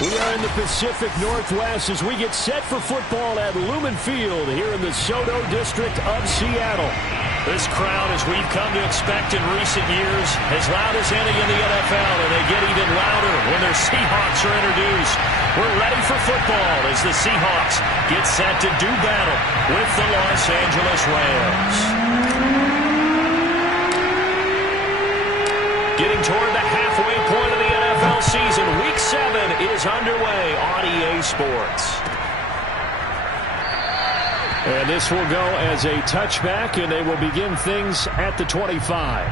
We are in the Pacific Northwest as we get set for football at Lumen Field here in the SoDo district of Seattle. This crowd, as we've come to expect in recent years, as loud as any in the NFL, and they get even louder when their Seahawks are introduced. We're ready for football as the Seahawks get set to do battle with the Los Angeles Rams. Getting toward the halfway point of the NFL season, Week 7 is underway on EA Sports. And this will go as a touchback, and they will begin things at the 25.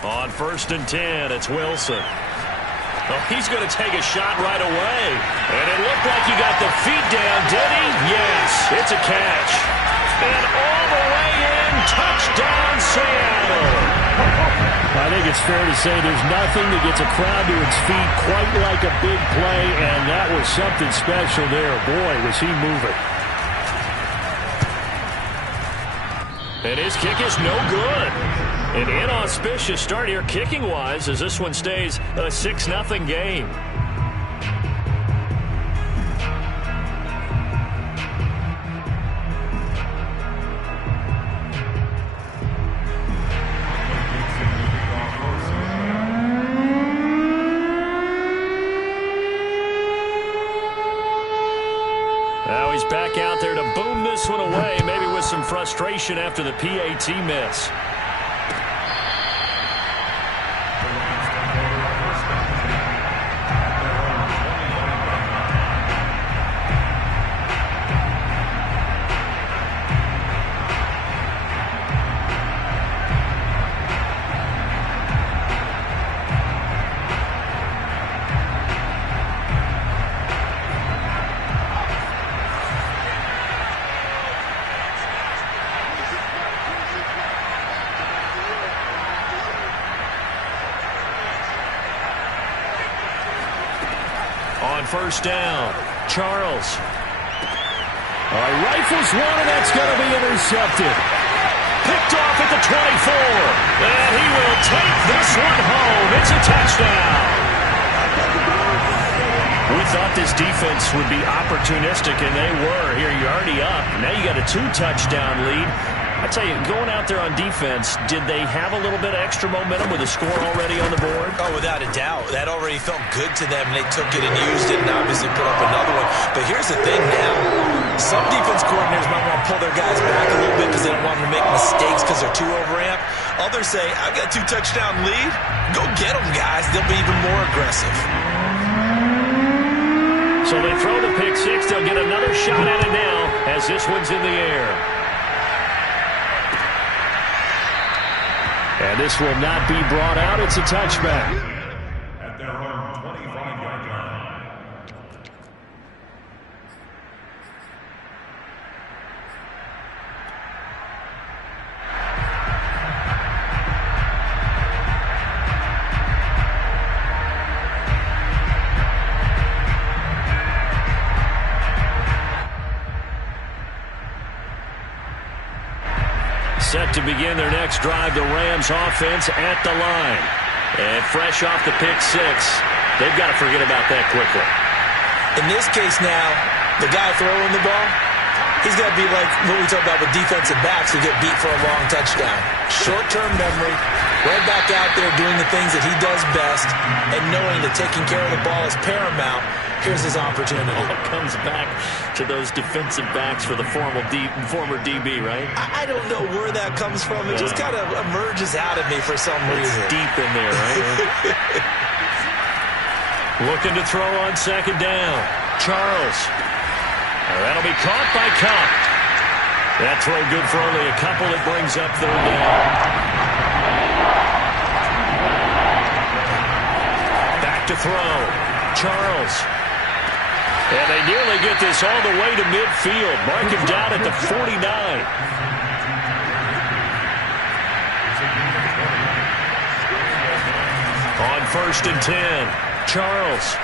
On 1st and 10, it's Wilson. Oh, he's going to take a shot right away. And it looked like he got the feet down, did he? Yes, it's a catch. And all the way in, touchdown Seattle. I think it's fair to say there's nothing that gets a crowd to its feet quite like a big play, and that was something special there. Boy, was he moving. And his kick is no good. An inauspicious start here kicking-wise as this one stays a 6-0 game. Now he's back out there to boom this one away, maybe with some frustration after the PAT miss. On 1st down, Charles. Rifles one, and that's going to be intercepted. Picked off at the 24. And he will take this one home. It's a touchdown. We thought this defense would be opportunistic, and they were. Here, you're already up. Now you got a 2-touchdown lead. I tell you, going out there on defense, did they have a little bit of extra momentum with a score already on the board? Oh, without a doubt. That already felt good to them. They took it and used it and obviously put up another one. But here's the thing now. Some defense coordinators might want to pull their guys back a little bit because they don't want them to make mistakes because they're too overamped. Others say, I've got a 2-touchdown lead. Go get them, guys. They'll be even more aggressive. So they throw the pick six. They'll get another shot at it now as this one's in the air. And this will not be brought out. It's a touchback. At their own 25-yard line. Set to begin their next drive, the Rams offense at the line. And fresh off the pick six, they've got to forget about that quickly. In this case now, the guy throwing the ball, he's got to be like what we talk about with defensive backs who get beat for a long touchdown. Short-term memory, right back out there doing the things that he does best, and knowing that taking care of the ball is paramount. Here's his opportunity. All comes back to those defensive backs for the former DB, right? I don't know where that comes from. It just kind of emerges out of me for some reason. It's deep in there, right? Looking to throw on second down. Charles. That'll be caught by Kupp. That throw good for only a couple. It brings up third down. Back to throw. Charles. And they nearly get this all the way to midfield. Mark him down at the 49. On 1st and 10, Charles.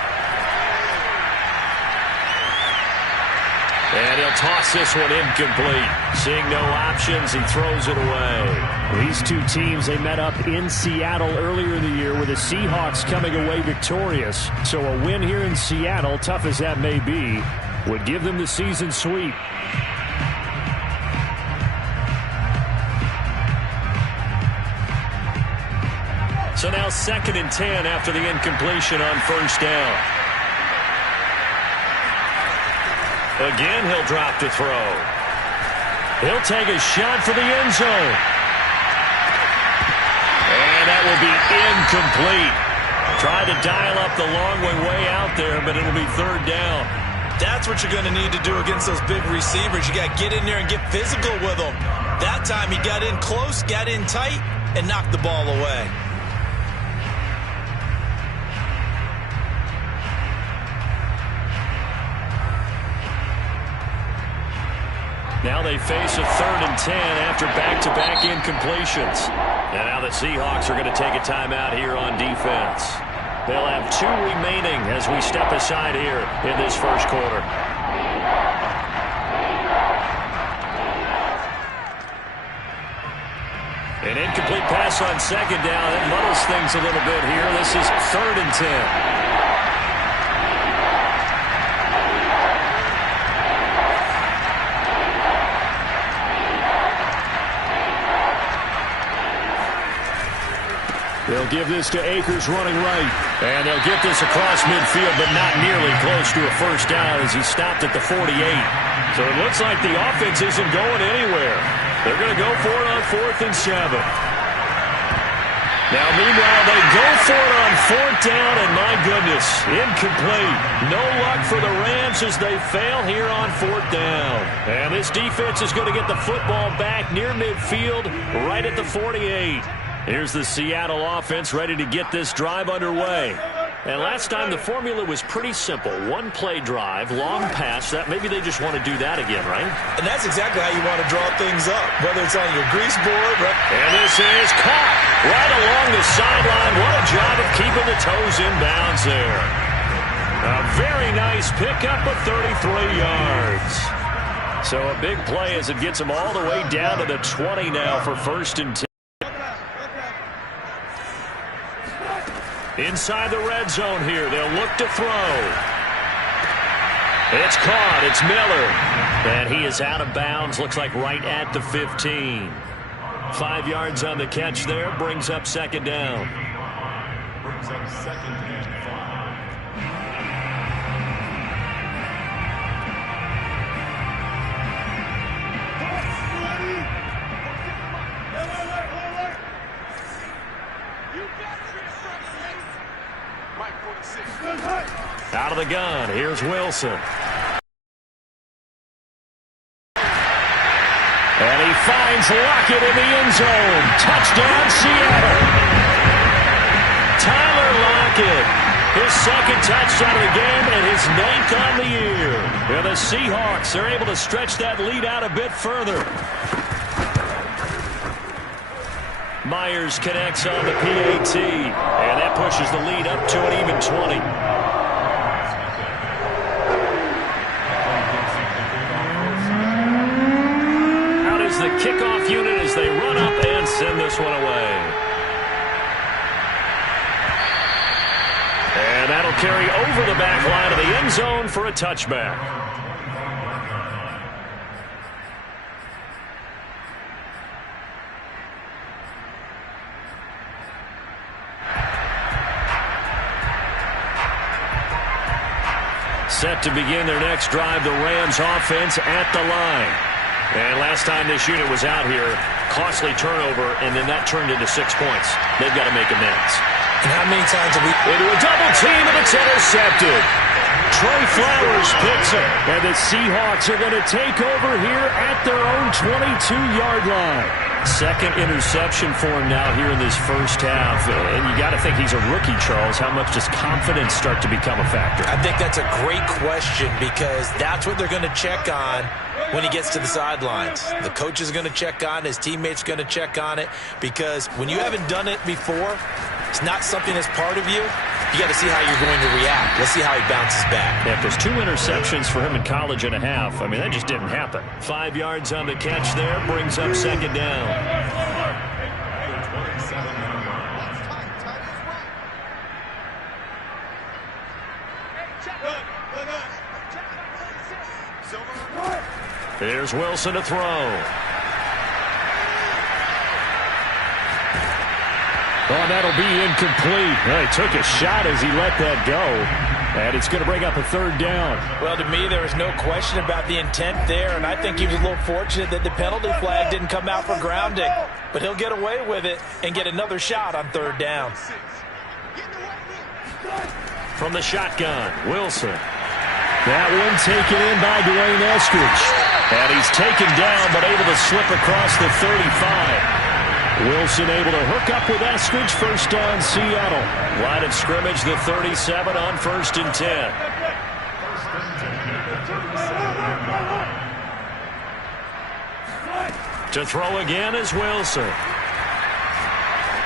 And he'll toss this one incomplete. Seeing no options, he throws it away. These two teams, they met up in Seattle earlier in the year with the Seahawks coming away victorious. So a win here in Seattle, tough as that may be, would give them the season sweep. So now 2nd and 10 after the incompletion on 1st down. Again, he'll drop to throw. He'll take a shot for the end zone. And that will be incomplete. Tried to dial up the long way out there, but it'll be 3rd down. That's what you're going to need to do against those big receivers. You got to get in there and get physical with them. That time he got in close, got in tight, and knocked the ball away. Now they face a 3rd and 10 after back-to-back incompletions. And now the Seahawks are going to take a timeout here on defense. They'll have 2 remaining as we step aside here in this first quarter. An incomplete pass on 2nd down. It muddles things a little bit here. This is 3rd and 10. They'll give this to Akers running right. And they'll get this across midfield, but not nearly close to a first down as he stopped at the 48. So it looks like the offense isn't going anywhere. They're going to go for it on 4th and 7. Now, meanwhile, they go for it on 4th down, and my goodness, incomplete. No luck for the Rams as they fail here on 4th down. And this defense is going to get the football back near midfield, right at the 48. Here's the Seattle offense ready to get this drive underway. And last time the formula was pretty simple. 1-play drive, long pass. That maybe they just want to do that again, right? And that's exactly how you want to draw things up, whether it's on your grease board. And this is caught right along the sideline. What a job of keeping the toes in bounds there. A very nice pickup of 33 yards. So a big play as it gets them all the way down to the 20 now for 1st and 10. Inside the red zone here, they'll look to throw. It's caught, it's Miller. And he is out of bounds, looks like right at the 15. 5 yards on the catch there, brings up 2nd down. Brings up 2nd and 5. Out of the gun, here's Wilson. And he finds Lockett in the end zone. Touchdown, Seattle. Tyler Lockett, his 2nd touchdown of the game and his 9th on the year. And the Seahawks are able to stretch that lead out a bit further. Myers connects on the PAT, and that pushes the lead up to an even 20. Out is the kickoff unit as they run up and send this one away. And that'll carry over the back line of the end zone for a touchback. Set to begin their next drive, the Rams offense at the line. And last time this unit was out here, costly turnover, and then that turned into 6 points. They've got to make amends. And how many times have we... Into a double team, and it's intercepted. Trey Flowers picks it. And the Seahawks are going to take over here at their own 22-yard line. Second interception for him now here in this first half. And you got to think he's a rookie, Charles. How much does confidence start to become a factor? I think that's a great question because that's what they're going to check on when he gets to the sidelines. The coach is going to check on it. His teammates are going to check on it because when you haven't done it before, it's not something that's part of you. You got to see how you're going to react. Let's see how he bounces back. Yeah, there's 2 interceptions for him in college and a half. I mean, that just didn't happen. 5 yards on the catch there, brings up second down. Here's Wilson to throw. Oh, that'll be incomplete. Well, he took a shot as he let that go. And it's going to bring up a third down. Well, to me, there was no question about the intent there, and I think he was a little fortunate that the penalty flag didn't come out for grounding. But he'll get away with it and get another shot on third down. From the shotgun, Wilson. That one taken in by Dwayne Eskridge. And he's taken down, but able to slip across the 35. Wilson able to hook up with Eskridge. First down, Seattle. Line of scrimmage, the 37 on 1st and 10. To throw again is Wilson.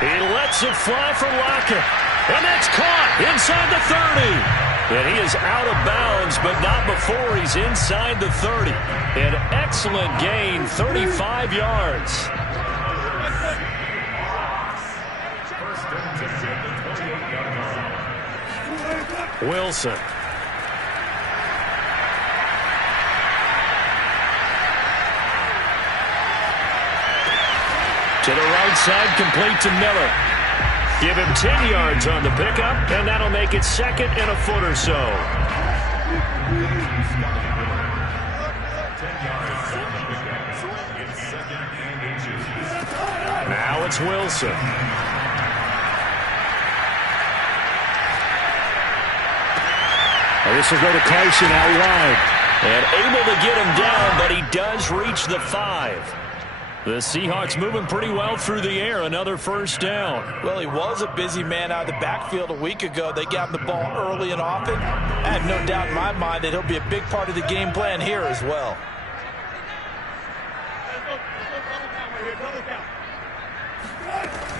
He lets it fly for Lockett. And that's caught inside the 30. And he is out of bounds, but not before he's inside the 30. An excellent gain, 35 yards. Wilson. To the right side, complete to Miller. Give him 10 yards on the pickup, and that'll make it second and a foot or so. Now it's Wilson. This will go to Carson out wide. And able to get him down, but he does reach the 5. The Seahawks moving pretty well through the air. Another first down. Well, he was a busy man out of the backfield a week ago. They got him the ball early and often. I have no doubt in my mind that he'll be a big part of the game plan here as well.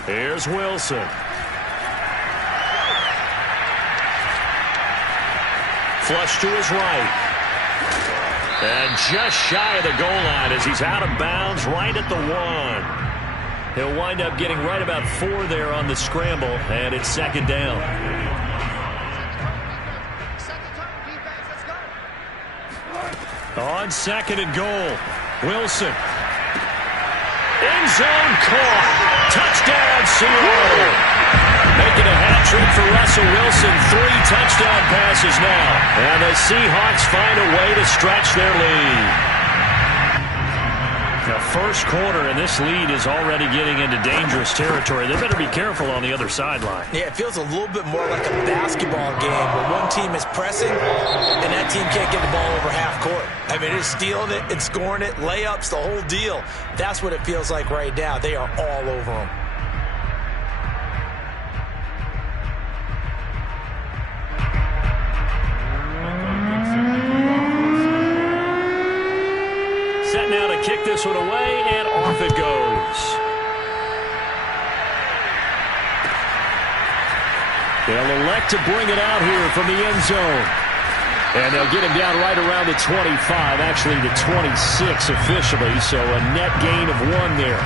Here's Wilson. Flush to his right. And just shy of the goal line as he's out of bounds right at the 1. He'll wind up getting right about 4 there on the scramble, and it's second down. On second and goal, Wilson. End zone caught. Touchdown, Seattle. Making a hat trick for Russell Wilson. 3 touchdown passes now. And the Seahawks find a way to stretch their lead. The first quarter, and this lead is already getting into dangerous territory. They better be careful on the other sideline. Yeah, it feels a little bit more like a basketball game where one team is pressing and that team can't get the ball over half court. I mean, it's stealing it and scoring it, layups, the whole deal. That's what it feels like right now. They are all over them. Set now to kick this one away, and off it goes. They'll elect to bring it out here from the end zone. And they'll get him down right around the 25, actually the 26 officially, so a net gain of 1 there.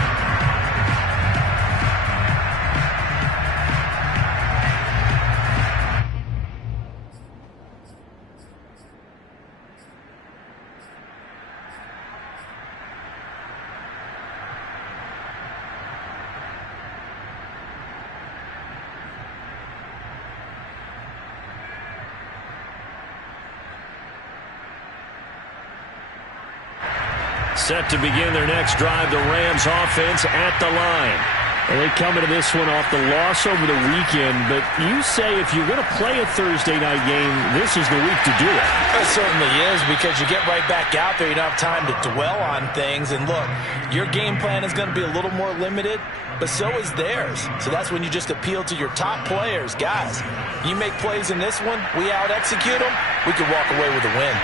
Set to begin their next drive, the Rams offense at the line. Well, they come into this one off the loss over the weekend, but you say if you're going to play a Thursday night game, this is the week to do it. It certainly is, because you get right back out there. You don't have time to dwell on things. And look, your game plan is going to be a little more limited, but so is theirs. So that's when you just appeal to your top players. Guys, you make plays in this one, we out-execute them, we can walk away with a win.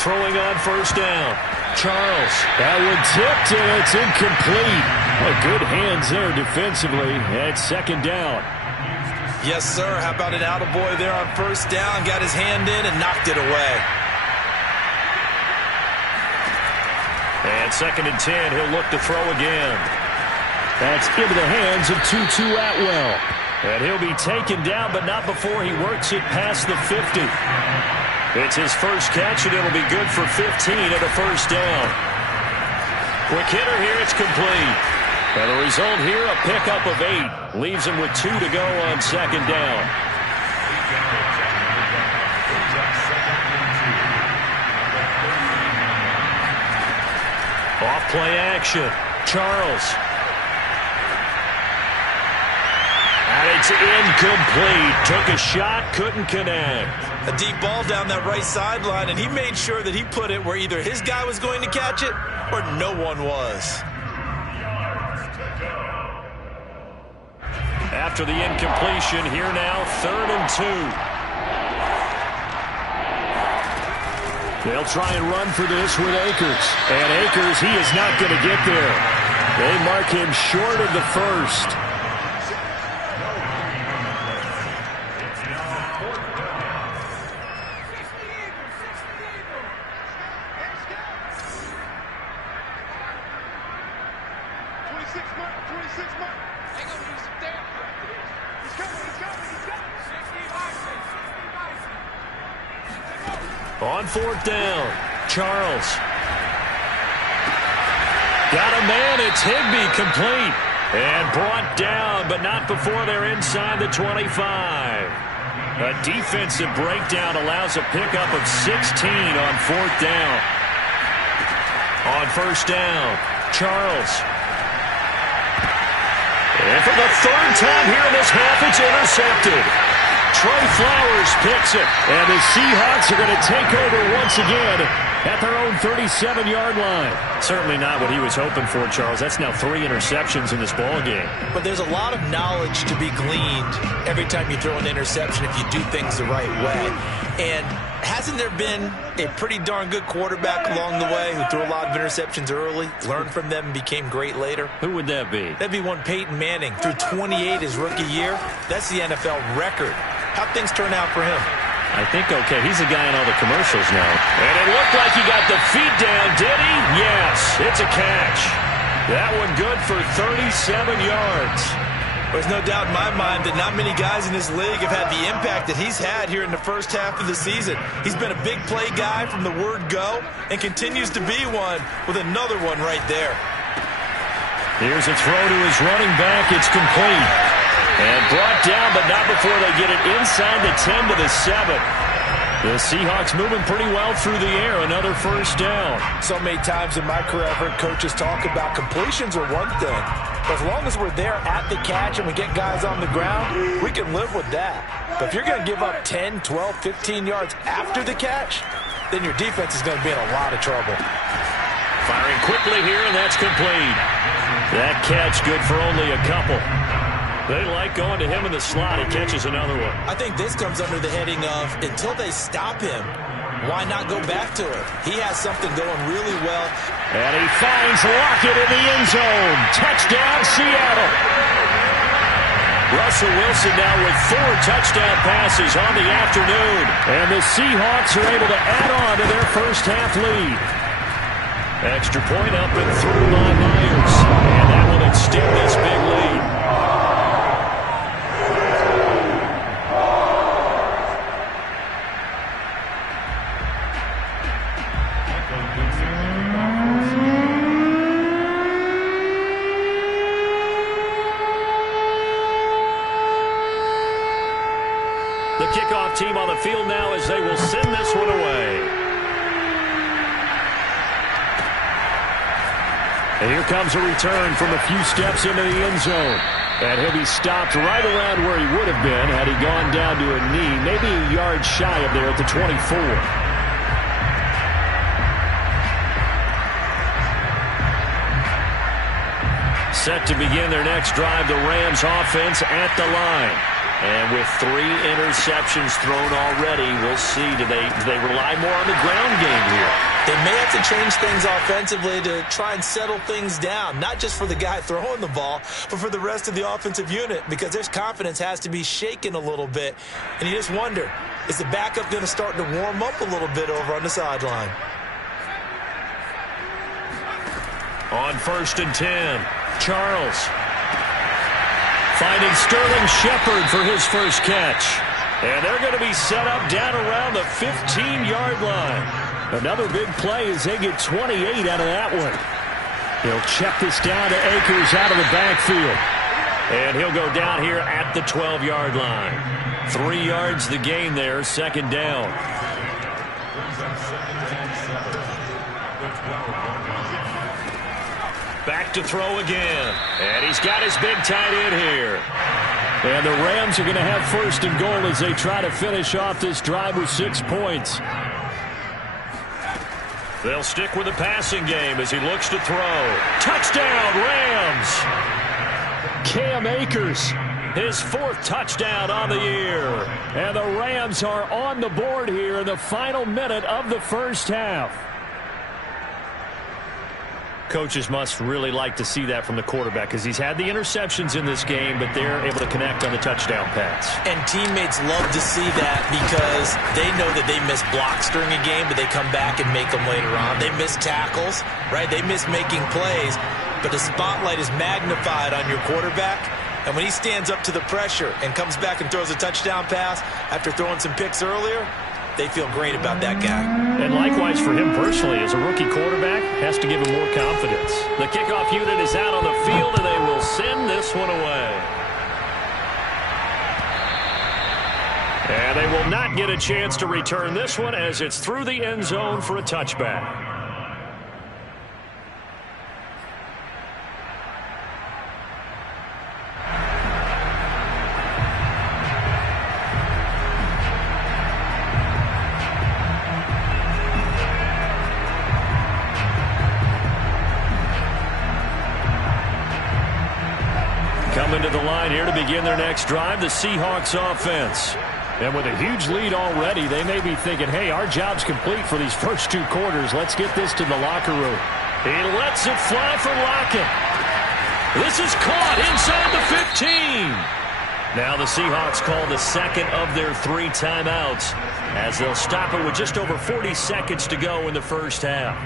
Throwing on first down. Charles. That one tipped, and it's incomplete. Oh, good hands there defensively at second down. Yes, sir. How about an attaboy there on first down? Got his hand in and knocked it away. And 2nd and 10, he'll look to throw again. That's into the hands of Tutu Atwell. And he'll be taken down, but not before he works it past the 50. It's his first catch, and it'll be good for 15 at a first down. Quick hitter here, it's complete. And the result here, a pickup of 8. Leaves him with 2 to go on 2nd down. Off play action. Charles. And it's incomplete. Took a shot, couldn't connect. A deep ball down that right sideline, and he made sure that he put it where either his guy was going to catch it or no one was. After the incompletion, here now, 3rd and 2. They'll try and run for this with Akers. And Akers, he is not going to get there. They mark him short of the first. On 4th down, Charles. Got a man, it's Higbee, complete. And brought down, but not before they're inside the 25. A defensive breakdown allows a pickup of 16 on 4th down. On 1st down, Charles. And for the 3rd time here in this half, it's intercepted. Trey Flowers picks it, and the Seahawks are going to take over once again at their own 37-yard line. Certainly not what he was hoping for, Charles. That's now 3 interceptions in this ball game. But there's a lot of knowledge to be gleaned every time you throw an interception if you do things the right way. And hasn't there been a pretty darn good quarterback along the way who threw a lot of interceptions early, learned from them, and became great later? Who would that be? That'd be one Peyton Manning. Threw 28 his rookie year. That's the NFL record. How'd things turn out for him? I think okay. He's a guy in all the commercials now. And it looked like he got the feet down, did he? Yes, it's a catch. That one good for 37 yards. There's no doubt in my mind that not many guys in this league have had the impact that he's had here in the first half of the season. He's been a big play guy from the word go and continues to be one with another one right there. Here's a throw to his running back. It's complete. And brought down, but not before they get it inside the 10 to the 7. The Seahawks moving pretty well through the air. Another first down. So many times in my career, I've heard coaches talk about completions are one thing. But as long as we're there at the catch and we get guys on the ground, we can live with that. But if you're going to give up 10, 12, 15 yards after the catch, then your defense is going to be in a lot of trouble. Firing quickly here, and that's complete. That catch good for only a couple. They like going to him in the slot. He catches another one. I think this comes under the heading of until they stop him, why not go back to it? He has something going really well. And he finds Lockett in the end zone. Touchdown, Seattle. Russell Wilson now with 4 touchdown passes on the afternoon. And the Seahawks are able to add on to their first half lead. Extra point up and through by Myers. And that will extend this big lead. The kickoff team on the field now as they will send this one away. And here comes a return from a few steps into the end zone. And he'll be stopped right around where he would have been had he gone down to a knee, maybe a yard shy of there at the 24. Set to begin their next drive, the Rams offense at the line. And with 3 interceptions thrown already, we'll see. Do they rely more on the ground game here? They may have to change things offensively to try and settle things down, not just for the guy throwing the ball, but for the rest of the offensive unit, because their confidence has to be shaken a little bit. And you just wonder, is the backup going to start to warm up a little bit over on the sideline? On 1st and 10, Charles finding Sterling Shepard for his first catch. And they're going to be set up down around the 15-yard line. Another big play as they get 28 out of that one. He'll check this down to Akers out of the backfield. And he'll go down here at the 12-yard line. 3 yards the gain there, 2nd down. Back to throw again. And he's got his big tight end here. And the Rams are going to have 1st and goal as they try to finish off this drive with 6 points. They'll stick with the passing game as he looks to throw. Touchdown, Rams! Cam Akers, his 4th touchdown on the year. And the Rams are on the board here in the final minute of the first half. Coaches must really like to see that from the quarterback because he's had the interceptions in this game, but they're able to connect on the touchdown pass. And teammates love to see that because they know that they miss blocks during a game, but they come back and make them later on. They miss tackles, right? They miss making plays, but the spotlight is magnified on your quarterback. And when he stands up to the pressure and comes back and throws a touchdown pass after throwing some picks earlier, they feel great about that guy. And likewise for him personally, as a rookie quarterback, has to give him more confidence. The kickoff unit is out on the field, and they will send this one away. And they will not get a chance to return this one as it's through the end zone for a touchback. Coming to the line here to begin their next drive, the Seahawks offense. And with a huge lead already, they may be thinking, hey, our job's complete for these first 2 quarters. Let's get this to the locker room. He lets it fly for Lockett. This is caught inside the 15. Now the Seahawks call the 2nd of their 3 timeouts as they'll stop it with just over 40 seconds to go in the first half.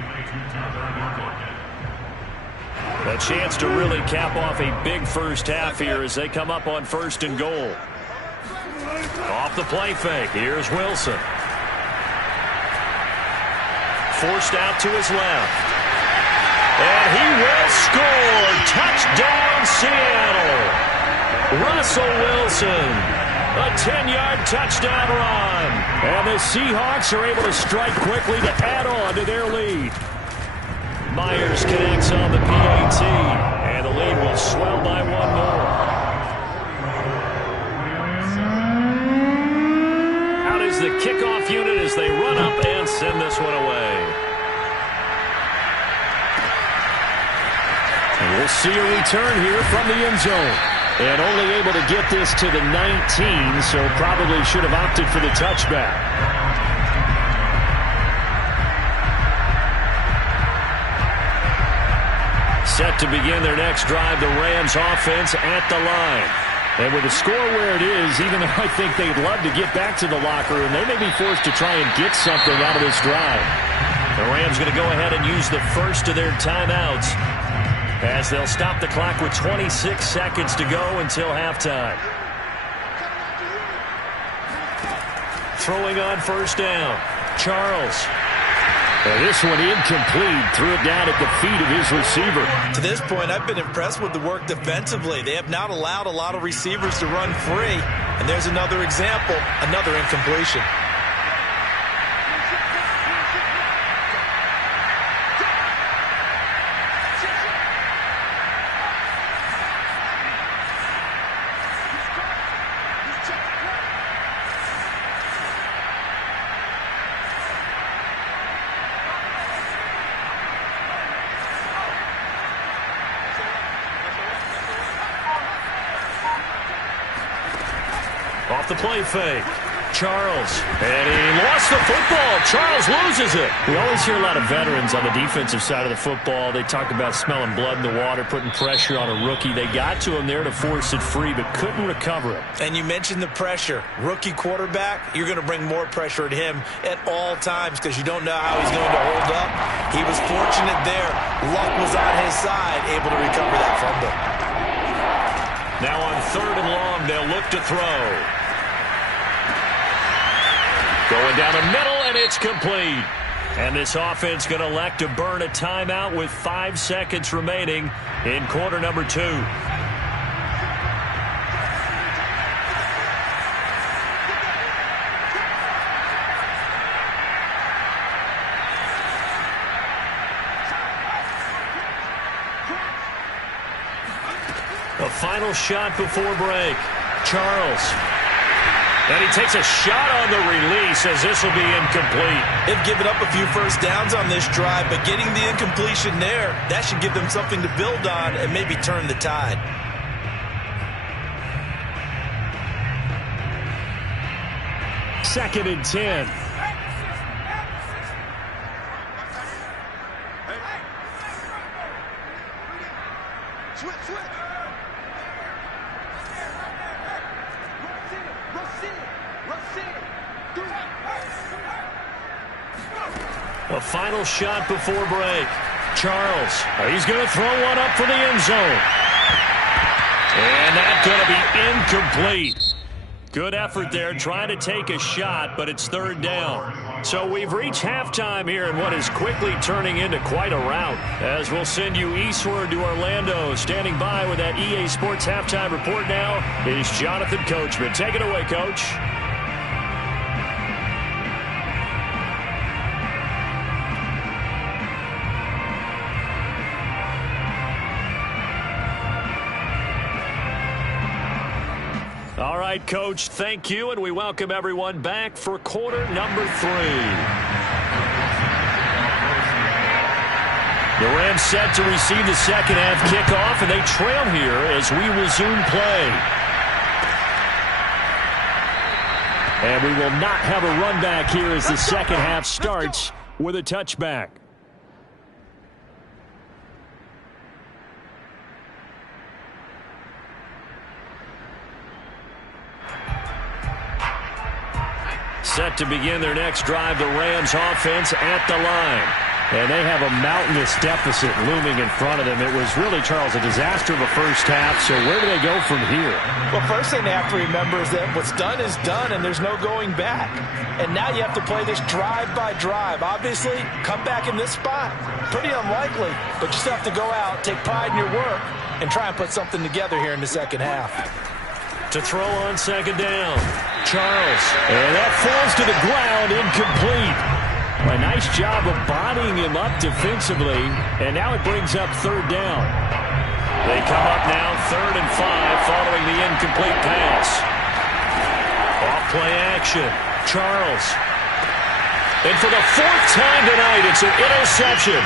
A chance to really cap off a big first half here as they come up on 1st and goal. Off the play fake, here's Wilson. Forced out to his left. And he will score. Touchdown, Seattle. Russell Wilson. A 10-yard touchdown run. And the Seahawks are able to strike quickly to add on to their lead. Myers connects on the PAT, and the lead will swell by 1 more. Out is the kickoff unit as they run up and send this one away. And we'll see a return here from the end zone. And only able to get this to the 19, so probably should have opted for the touchback. Set to begin their next drive, the Rams offense at the line. And with the score where it is, even though I think they'd love to get back to the locker room, they may be forced to try and get something out of this drive. The Rams going to go ahead and use the first of their timeouts as they'll stop the clock with 26 seconds to go until halftime. Throwing on 1st down, Charles. And this one incomplete. Threw it down at the feet of his receiver. To this point, I've been impressed with the work defensively. They have not allowed a lot of receivers to run free. And there's another example, another incompletion. Off the play fake. Charles. And he lost the football. Charles loses it. We always hear a lot of veterans on the defensive side of the football. They talk about smelling blood in the water, putting pressure on a rookie. They got to him there to force it free, but couldn't recover it. And you mentioned the pressure. Rookie quarterback, you're going to bring more pressure at him at all times because you don't know how he's going to hold up. He was fortunate there. Luck was on his side, able to recover that fumble. Now on 3rd and long, they'll look to throw. Going down the middle, and it's complete. And this offense going to elect to burn a timeout with 5 seconds remaining in quarter number 2. A final shot before break. Charles. And he takes a shot on the release as this will be incomplete. They've given up a few first downs on this drive, but getting the incompletion there, that should give them something to build on and maybe turn the tide. Second and 10. A final shot before break. Charles. He's going to throw one up for the end zone. And that's going to be incomplete. Good effort there trying to take a shot, but it's 3rd down. So we've reached halftime here in what is quickly turning into quite a rout. As we'll send you eastward to Orlando. Standing by with that EA Sports halftime report now is Jonathan Coachman. Take it away, Coach. All right, Coach, thank you, and we welcome everyone back for quarter number 3. The Rams set to receive the second half kickoff, and they trail here as we resume play. And we will not have a run back here as the second half starts with a touchback. Set to begin their next drive, the Rams offense at the line. And they have a mountainous deficit looming in front of them. It was really, Charles, a disaster of a first half. So where do they go from here? Well, first thing they have to remember is that what's done is done, and there's no going back. And now you have to play this drive by drive. Obviously, come back in this spot. Pretty unlikely, but you still have to go out, take pride in your work, and try and put something together here in the second half. To throw on second down, Charles. And that falls to the ground, incomplete. A nice job of bodying him up defensively, and now it brings up 3rd down. They come up now 3rd and 5 following the incomplete pass. Off play action, Charles. And for the 4th time tonight, it's an interception.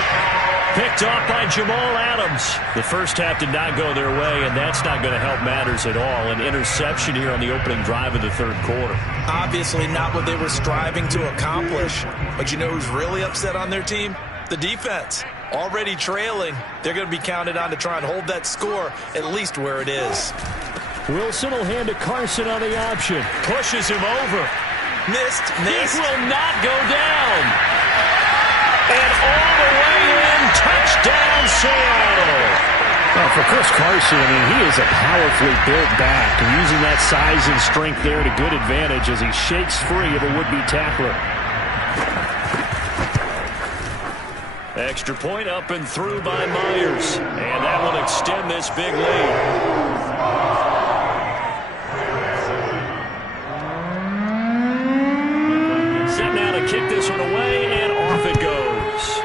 Picked off by Jamal Adams. The first half did not go their way, and that's not going to help matters at all. An interception here on the opening drive of the 3rd quarter. Obviously not what they were striving to accomplish. But you know who's really upset on their team? The defense. Already trailing. They're going to be counted on to try and hold that score at least where it is. Wilson will hand to Carson on the option. Pushes him over. Missed. He will not go down. And all the way in, touchdown Seattle. Well, for Chris Carson, I mean, he is a powerfully built back, and using that size and strength there to good advantage as he shakes free of a would-be tackler. Extra point up and through by Myers, and that will extend this big lead. Set now to kick this one away, and off it goes.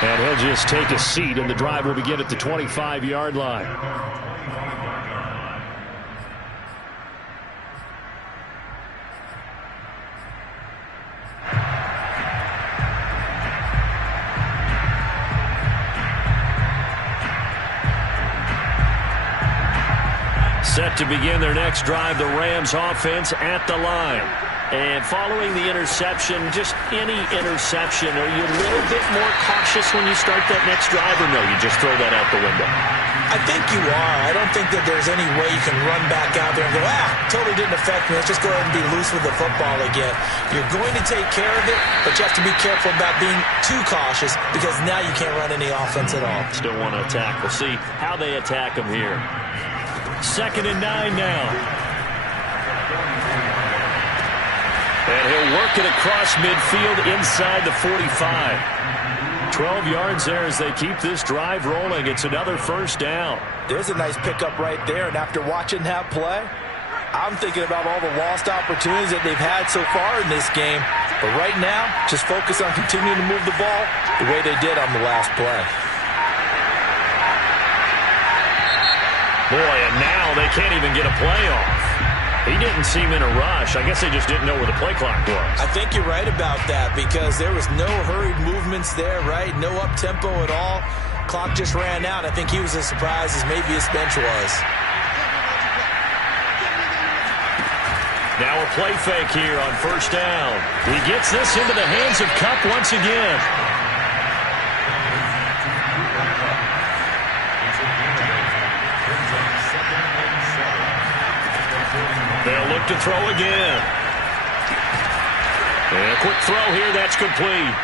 And he'll just take a seat, and the drive will begin at the 25-yard line. Set to begin their next drive, the Rams offense at the line. And following the interception, just any interception, are you a little bit more cautious when you start that next drive, or no, you just throw that out the window? I think you are. I don't think that there's any way you can run back out there and go, totally didn't affect me. Let's just go ahead and be loose with the football again. You're going to take care of it, but you have to be careful about being too cautious because now you can't run any offense at all. Still want to attack. We'll see how they attack them here. 2nd and 9 now. And he'll work it across midfield inside the 45. 12 yards there as they keep this drive rolling. It's another first down. There's a nice pickup right there, and after watching that play, I'm thinking about all the lost opportunities that they've had so far in this game. But right now, just focus on continuing to move the ball the way they did on the last play. Boy, and now they can't even get a play off. He didn't seem in a rush. I guess they just didn't know where the play clock was. I think you're right about that because there was no hurried movements there, right? No up-tempo at all. Clock just ran out. I think he was as surprised as maybe his bench was. Now a play fake here on first down. He gets this into the hands of Kupp once again. They'll look to throw again. And a quick throw here, that's complete.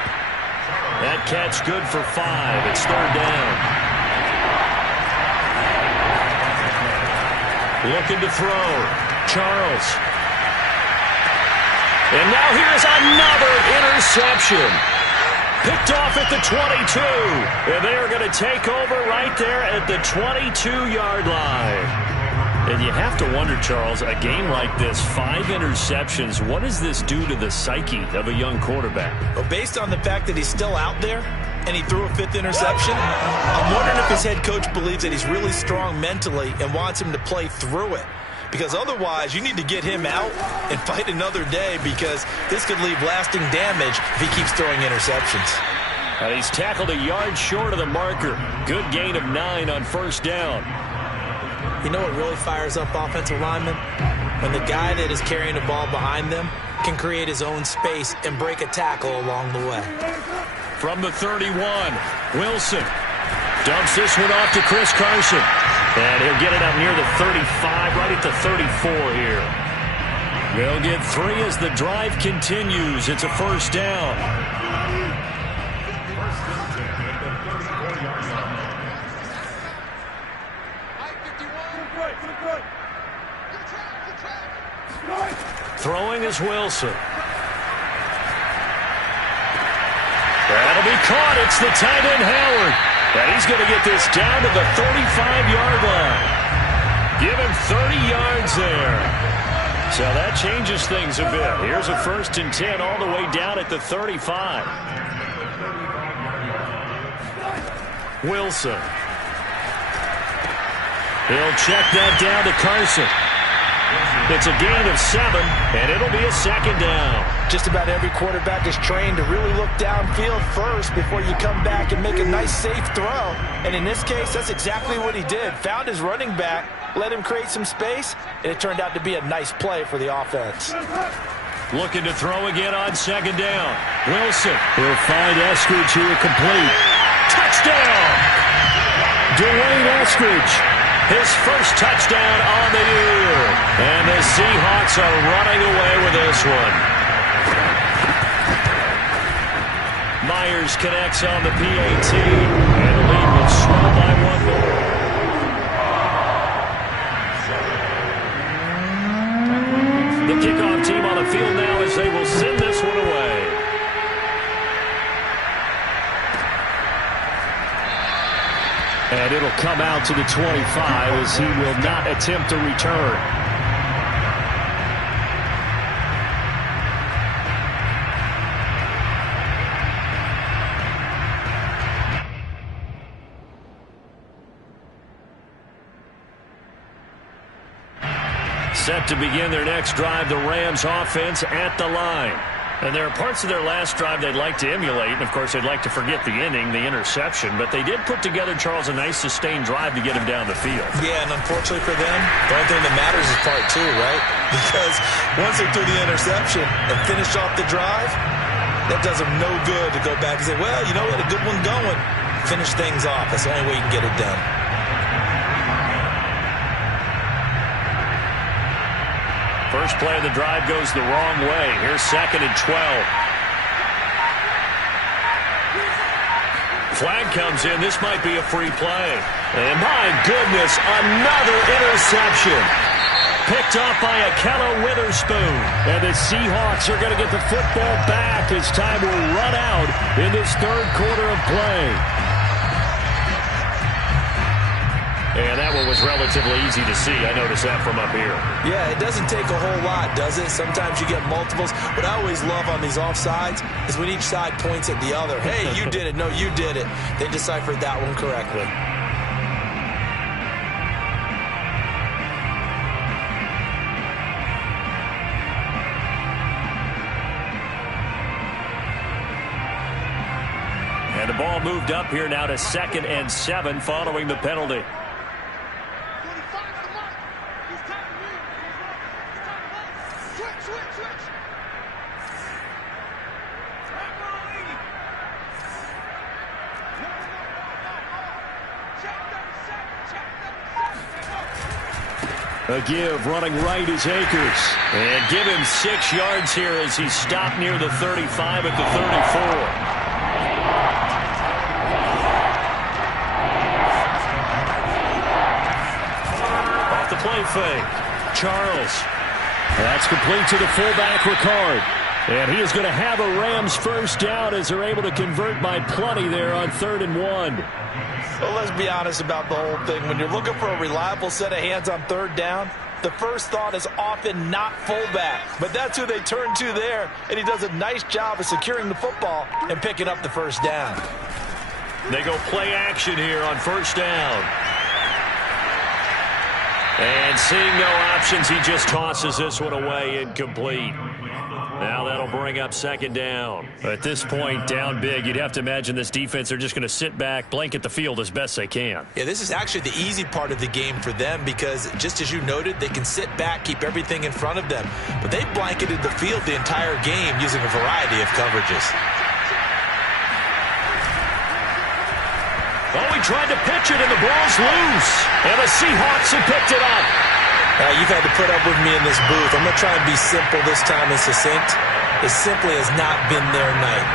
That catch good for 5. It's 3rd down. Looking to throw. Charles. And now here's another interception. Picked off at the 22. And they are going to take over right there at the 22-yard line. And you have to wonder, Charles, a game like this, 5 interceptions, what does this do to the psyche of a young quarterback? Well, based on the fact that he's still out there and he threw a 5th interception, I'm wondering if his head coach believes that he's really strong mentally and wants him to play through it. Because otherwise, you need to get him out and fight another day because this could leave lasting damage if he keeps throwing interceptions. And he's tackled a yard short of the marker. Good gain of 9 on first down. You know what really fires up offensive linemen? When the guy that is carrying the ball behind them can create his own space and break a tackle along the way. From the 31, Wilson dumps this one off to Chris Carson. And he'll get it up near the 35, right at the 34 here. They'll get 3 as the drive continues. It's a first down. Throwing is Wilson. That'll be caught. It's the tight end, Howard. And he's going to get this down to the 35-yard line. Give him 30 yards there. So that changes things a bit. Here's a 1st and 10 all the way down at the 35. Wilson. He'll check that down to Carson. It's a gain of 7, and it'll be a 2nd down. Just about every quarterback is trained to really look downfield first before you come back and make a nice, safe throw. And in this case, that's exactly what he did. Found his running back, let him create some space, and it turned out to be a nice play for the offense. Looking to throw again on 2nd down. Wilson will find Eskridge here complete. Touchdown! Dwayne Eskridge. His first touchdown on the year. And the Seahawks are running away with this one. Myers connects on the PAT. And the lead will swell by 1 more. The kickoff team on the field now as they will send this one away. And it'll come out to the 25 as he will not attempt to return. Set to begin their next drive, the Rams offense at the line. And there are parts of their last drive they'd like to emulate. And, of course, they'd like to forget the inning, the interception. But they did put together, Charles, a nice sustained drive to get him down the field. Yeah, and unfortunately for them, the only thing that matters is part two, right? Because once they threw the interception and finished off the drive, that does them no good to go back and say, well, you know, we had a good one going. Finish things off. That's the only way you can get it done. First play of the drive goes the wrong way. Here's 2nd and 12. Flag comes in. This might be a free play. And my goodness, another interception. Picked off by Ahkello Witherspoon. And the Seahawks are going to get the football back as time will run out in this third quarter of play. And that one was relatively easy to see. I noticed that from up here. Yeah, it doesn't take a whole lot, does it? Sometimes you get multiples. What I always love on these offsides is when each side points at the other. Hey, you did it. No, you did it. They deciphered that one correctly. And the ball moved up here now to 2nd and 7 following the penalty. A give, running right is Akers. And give him 6 yards here as he stopped near the 35 at the 34. Play fake. Charles. That's complete to the fullback, Ricard. And he is going to have a Rams first down as they're able to convert by plenty there on 3rd and 1. Well, let's be honest about the whole thing. When you're looking for a reliable set of hands on 3rd down, the first thought is often not fullback. But that's who they turn to there, and he does a nice job of securing the football and picking up the first down. They go play action here on 1st down. And seeing no options, he just tosses this one away, incomplete. Now that'll bring up 2nd down. At this point, down big, you'd have to imagine this defense, they're just going to sit back, blanket the field as best they can. Yeah, this is actually the easy part of the game for them because, just as you noted, they can sit back, keep everything in front of them. But they blanketed the field the entire game using a variety of coverages. Oh, he tried to pitch it, and the ball's loose. And the Seahawks have picked it up. You've had to put up with me in this booth. I'm going to try and be simple this time and succinct. It simply has not been their night.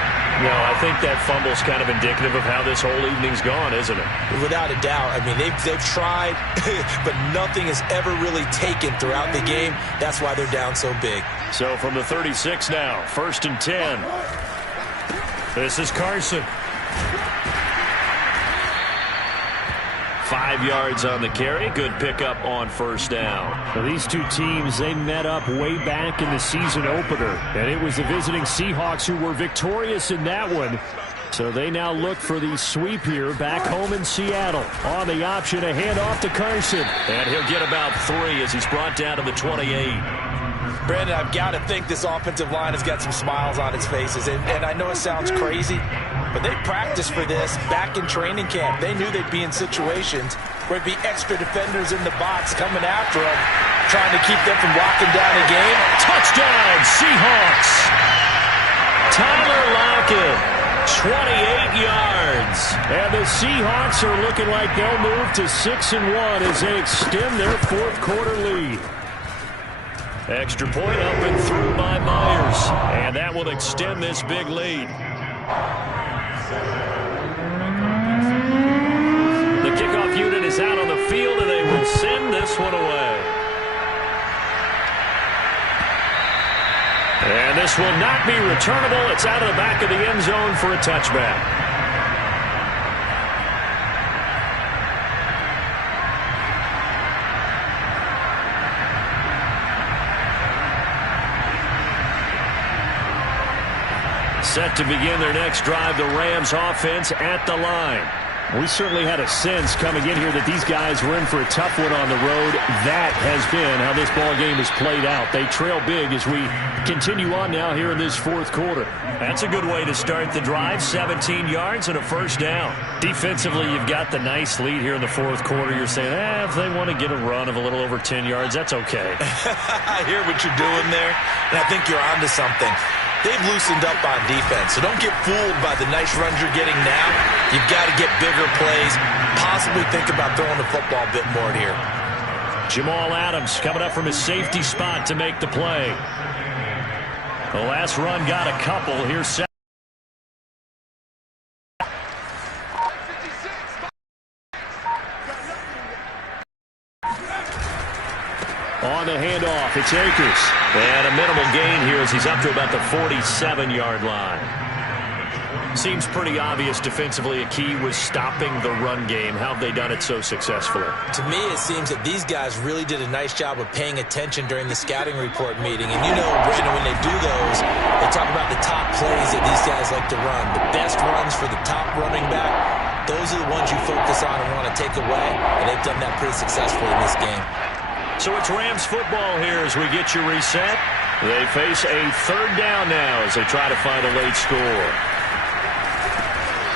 No, I think that fumble's kind of indicative of how this whole evening's gone, isn't it? Without a doubt. I mean, they've tried, but nothing has ever really taken throughout the game. That's why they're down so big. So from the 36 now, 1st and 10. This is Carson. 5 yards on the carry. Good pickup on 1st down. So these two teams, they met up way back in the season opener. And it was the visiting Seahawks who were victorious in that one. So they now look for the sweep here back home in Seattle. On the option, a handoff to Carson. And he'll get about 3 as he's brought down to the 28. Brandon, I've got to think this offensive line has got some smiles on its faces. And I know it sounds crazy, but they practiced for this back in training camp. They knew they'd be in situations where there'd be extra defenders in the box coming after them, trying to keep them from locking down a game. Touchdown, Seahawks! Tyler Lockett, 28 yards. And the Seahawks are looking like they'll move to 6-1 as they extend their 4th quarter lead. Extra point up and through by Myers. And that will extend this big lead. The kickoff unit is out on the field, and they will send this one away. And this will not be returnable. It's out of the back of the end zone for a touchback. Set to begin their next drive, the Rams offense at the line. We certainly had a sense coming in here that these guys were in for a tough one on the road. That has been how this ball game has played out. They trail big as we continue on now here in this fourth quarter. That's a good way to start the drive. 17 yards and a first down. Defensively, you've got the nice lead here in the fourth quarter. You're saying, if they want to get a run of a little over 10 yards, that's okay. I hear what you're doing there, and I think you're onto something. They've loosened up on defense, so don't get fooled by the nice runs you're getting now. You've got to get bigger plays, possibly think about throwing the football a bit more here. Jamal Adams coming up from his safety spot to make the play. The last run got a couple. Here's on the handoff, it's Akers. And a minimal gain here as he's up to about the 47-yard line. Seems pretty obvious defensively a key was stopping the run game. How have they done it so successfully? To me, it seems that these guys really did a nice job of paying attention during the scouting report meeting. And you know, Brandon, when they do those, they talk about the top plays that these guys like to run. The best runs for the top running back, those are the ones you focus on and want to take away. And they've done that pretty successfully in this game. So it's Rams football here as we get you reset. They face a third down now as they try to find a late score.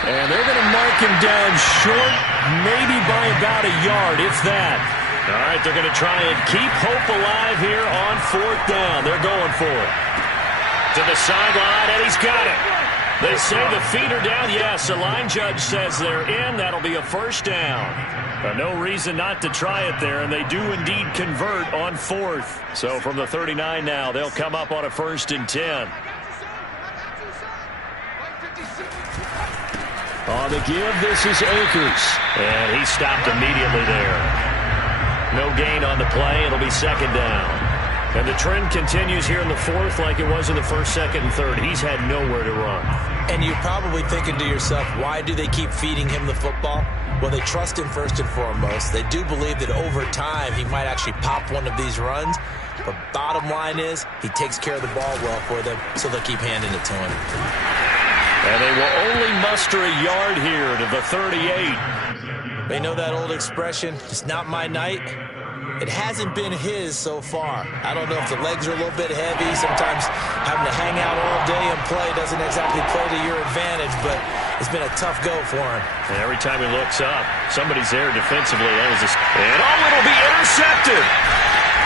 And they're going to mark him down short, maybe by about a yard, if that. All right, they're going to try and keep hope alive here on fourth down. They're going for it. To the sideline, and he's got it. They say the feet are down. Yes, the line judge says they're in. That'll be a first down. No reason not to try it there, and they do indeed convert on fourth. So from the 39 now, they'll come up on a 1st and 10. On the give, this is Akers. And he stopped immediately there. No gain on the play. It'll be second down. And the trend continues here in the fourth like it was in the first, second, and third. He's had nowhere to run. And you're probably thinking to yourself, why do they keep feeding him the football? Well, they trust him first and foremost. They do believe that over time he might actually pop one of these runs. But bottom line is he takes care of the ball well for them, so they'll keep handing it to him. And they will only muster a yard here to the 38. They know that old expression, it's not my night. It hasn't been his so far. I don't know if the legs are a little bit heavy. Sometimes having to hang out all day and play doesn't exactly play to your advantage, but it's been a tough go for him. And every time he looks up, somebody's there defensively. And it'll be intercepted.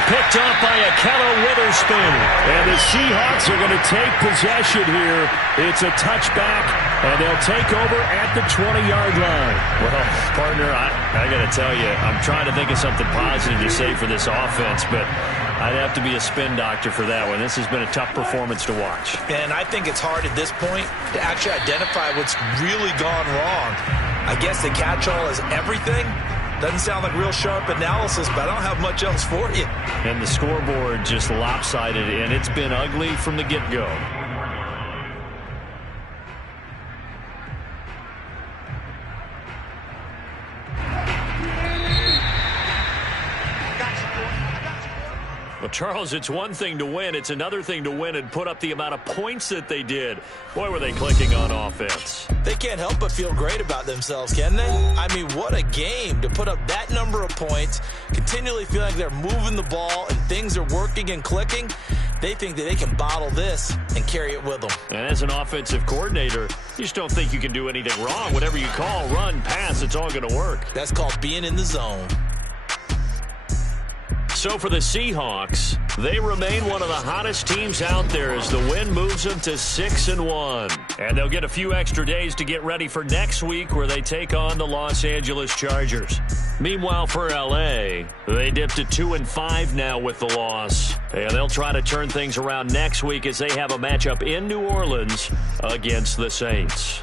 Picked up by Ahkello Witherspoon. And the Seahawks are going to take possession here. It's a touchback, and they'll take over at the 20-yard line. Well, partner, I got to tell you, I'm trying to think of something positive to say for this offense, but I'd have to be a spin doctor for that one. This has been a tough performance to watch. And I think it's hard at this point to actually identify what's really gone wrong. I guess the catch-all is everything. Doesn't sound like real sharp analysis, but I don't have much else for you. And the scoreboard just lopsided, and it's been ugly from the get-go. Well, Charles, it's one thing to win. It's another thing to win and put up the amount of points that they did. Boy, were they clicking on offense. They can't help but feel great about themselves, can they? I mean, what a game to put up that number of points, continually feel like they're moving the ball and things are working and clicking. They think that they can bottle this and carry it with them. And as an offensive coordinator, you just don't think you can do anything wrong. Whatever you call, run, pass, it's all going to work. That's called being in the zone. So for the Seahawks, they remain one of the hottest teams out there as the win moves them to 6-1. And they'll get a few extra days to get ready for next week where they take on the Los Angeles Chargers. Meanwhile, for L.A., they dipped to 2-5 now with the loss. And they'll try to turn things around next week as they have a matchup in New Orleans against the Saints.